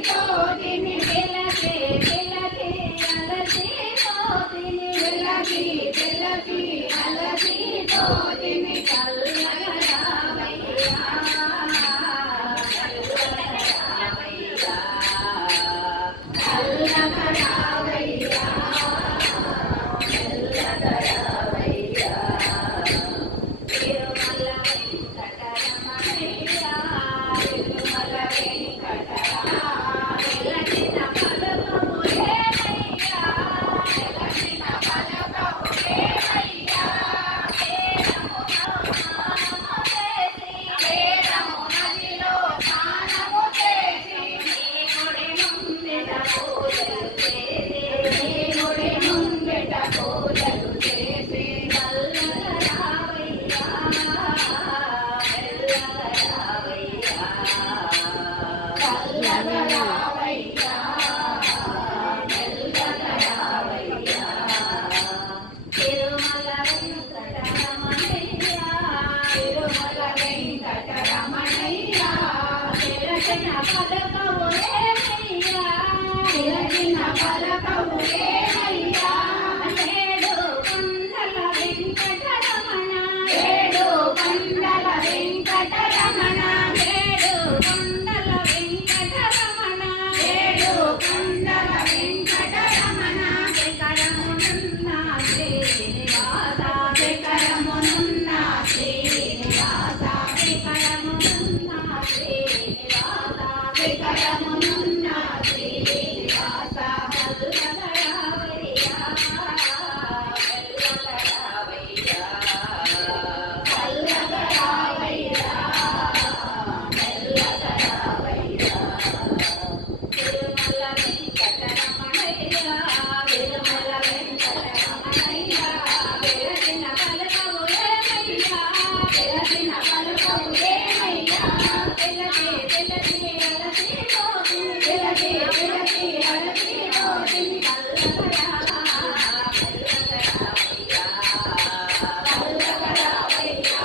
పోతిని పిల్లకి పిల్లకి అలసి పోతిని పిల్లకి పిల్లకి అలసి పోతిని చల్లగా రావయ్యా చల్లగా రావయ్యా చల్లగా రావయ్యా తిరుమల వెంకటరమణయ్య తిరుమల వెంకటరమణ వెలసిన పలకము ఏమయ్యా వెలసిన పలకము ఏమయ్యా వేదము నదిలో స్నానము చేసి నీ గుడి ముందెట పూజలు చేసి నీ గుడి ముందెట పూజలు చేసి చల్లగా రావయ్యా చల్లగా రావయ్యా చల్లగా రావయ్యా చల్లగా రావయ్యా తిరుమల వెంకటరమణయ్య తిరుమల వెంకటరమణయ్య తిలకిన పలకవు ఏమయ్యా తిలకిన పలకవు ఏమయ్యా ఏడు కొండల వెంకటరమణ ఏడు కొండల వెంకటరమణ ఏడు కొండల వెంకటరమణ ఏడు కొండల వెంకటరమణ శిఖరమునున్న శ్రీనివాస శిఖరమునున్న శ్రీనివాస శిఖరమునున్న శ్రీనివాస శిఖరమునున్న శ్రీనివాస చల్లగా రావయ్యా చల్లగా రావయ్యా చల్లగా రావయ్యా చల్లగా రావయ్యా తిరుమల వెంకటరమణయ్య తిరుమల వెంకటరమణయ్య వెలసిన పలకము ఏమయ్యా వెలసిన పలకము ఏమయ్యా వెలసి వెలసి అలసి పోతిని వెలసి వెలసి అలసి పోతిని చల్లగా చల్లగా రావయ్యా చల్లగా రావయ్యా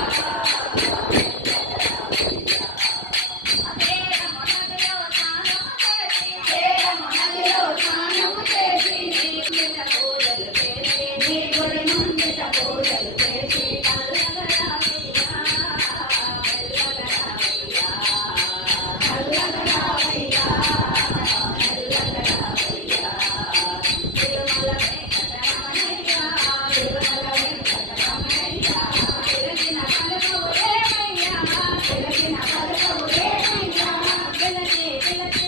వేదము నదిలో స్నానము చేసి నీ ముందట పూజలు చేసి నీ గుడి ముందట పూజలు చేసి చల్లగా రావయ్యా చల్లగా రావయ్యా చల్లగా రావయ్యా చల్లగా రావయ్యా తిరుమల వెంకటరమణయ్య తిరుమల వెంకటరమణయ్య తిలకిన పలకవు ఏమయ్యా తిలకిన పలకవు ఏమయ్యా పిలకి పిలకి